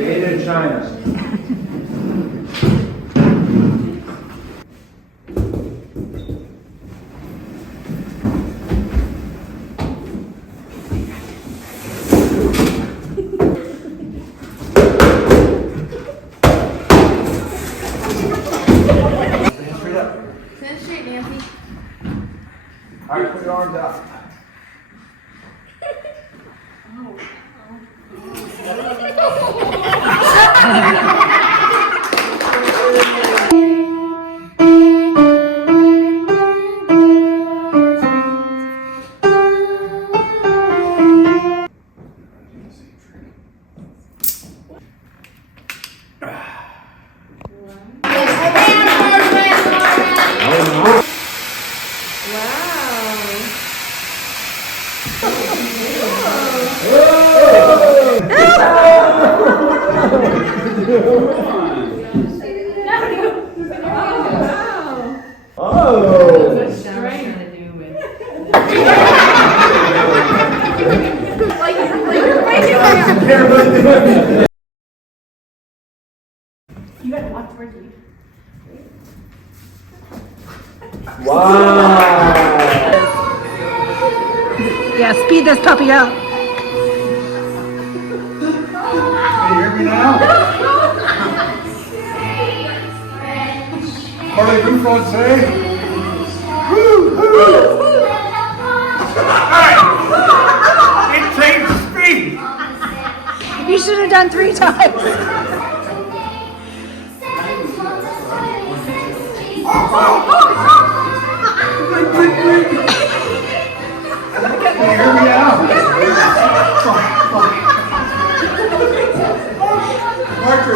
Made in China. Stand straight up. Stand straight, Nancy. All right, put your arms out. You gotta walk towards me. Wow. Yeah, speed this puppy up. Can you hear me now? Carly Buffon say? It changed speed. You should have done 3 times. Can you hear me now? Marcher.